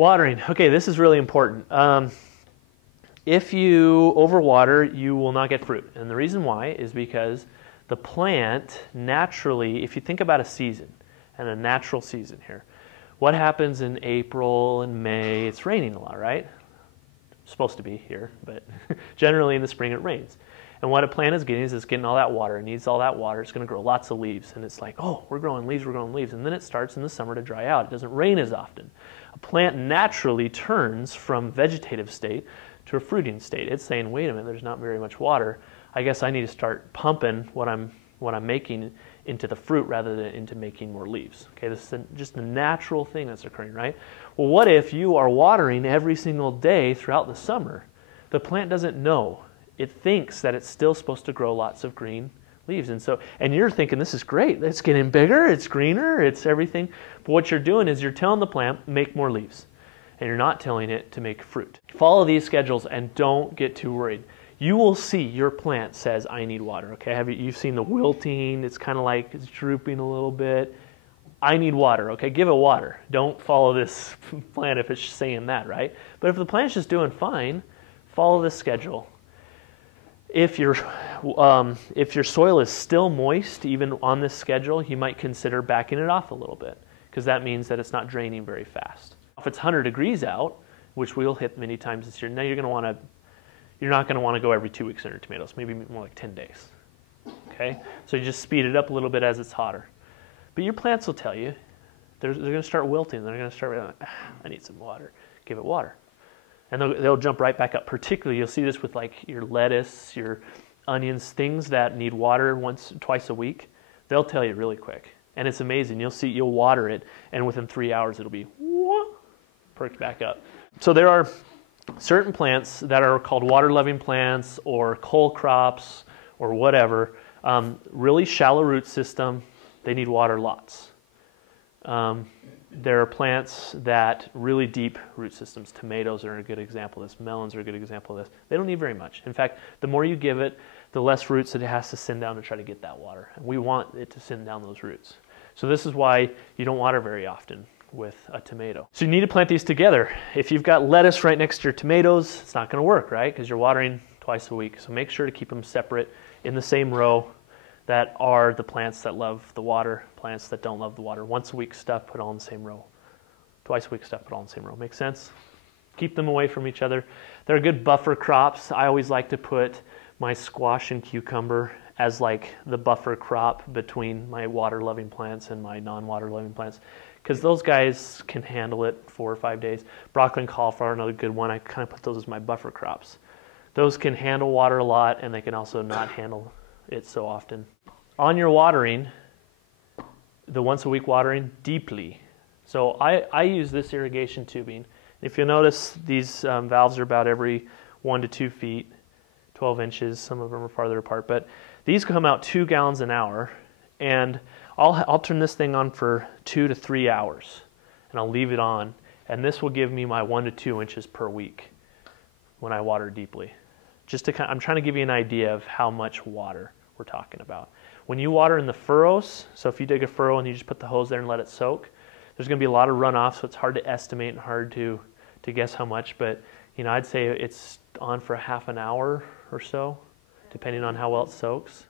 Watering. Okay, this is really important. If you overwater, you will not get fruit. And the reason why is because the plant naturally, if you think about a season and a natural season here, what happens in April and May? It's raining a lot, right? It's supposed to be here, but generally in the spring it rains. And what a plant is getting is it's getting all that water. It needs all that water. It's going to grow lots of leaves. And it's like, oh, we're growing leaves, we're growing leaves. And then it starts in the summer to dry out. It doesn't rain as often. A plant naturally turns from vegetative state to a fruiting state. It's saying, wait a minute, there's not very much water. I guess I need to start pumping what I'm making into the fruit rather than into making more leaves. Okay, this is just a natural thing that's occurring, right? Well, what if you are watering every single day throughout the summer? The plant doesn't know. It thinks that it's still supposed to grow lots of green leaves. And you're thinking, this is great. It's getting bigger, it's greener, it's everything. But what you're doing is you're telling the plant, make more leaves. And you're not telling it to make fruit. Follow these schedules and don't get too worried. You will see your plant says, I need water. Okay, you've seen the wilting? It's kind of like it's drooping a little bit. I need water. Okay, give it water. Don't follow this plant if it's saying that, right? But if the plant's just doing fine, follow this schedule. If your soil is still moist, even on this schedule, you might consider backing it off a little bit because that means that it's not draining very fast. If it's 100 degrees out, which we'll hit many times this year, now you're not going to want to go every 2 weeks on your tomatoes, maybe more like 10 days. Okay, so you just speed it up a little bit as it's hotter. But your plants will tell you they're going to start wilting. They're going to start, I need some water. Give it water. And they'll jump right back up. Particularly, you'll see this with like your lettuce, your onions, things that need water twice a week. They'll tell you really quick. And it's amazing. You'll water it, and within 3 hours it'll be perked back up. So there are certain plants that are called water-loving plants or cole crops or whatever. Really shallow root system. They need water lots. There are plants that really deep root systems. Tomatoes are a good example of this. Melons are a good example of this. They don't need very much. In fact, the more you give it, the less roots it has to send down to try to get that water. And we want it to send down those roots. So this is why you don't water very often with a tomato. So you need to plant these together. If you've got lettuce right next to your tomatoes, it's not going to work, right? Because you're watering twice a week. So make sure to keep them separate in the same row. That are the plants that love the water, plants that don't love the water. Once a week stuff, put all in the same row. Twice a week stuff, put all in the same row. Make sense? Keep them away from each other. They're good buffer crops. I always like to put my squash and cucumber as like the buffer crop between my water-loving plants and my non-water-loving plants, because those guys can handle it 4 or 5 days. Broccoli and cauliflower, another good one. I kind of put those as my buffer crops. Those can handle water a lot, and they can also not handle it so often. On your watering, the once a week watering, deeply. So I use this irrigation tubing. If you'll notice, these valves are about every 1 to 2 feet, 12 inches. Some of them are farther apart, but these come out 2 gallons an hour, and I'll turn this thing on for 2 to 3 hours, and I'll leave it on, and this will give me my 1 to 2 inches per week when I water deeply. I'm trying to give you an idea of how much water we're talking about. When you water in the furrows, so if you dig a furrow and you just put the hose there and let it soak, there's going to be a lot of runoff, so it's hard to estimate and hard to guess how much, but I'd say it's on for half an hour or so, depending on how well it soaks.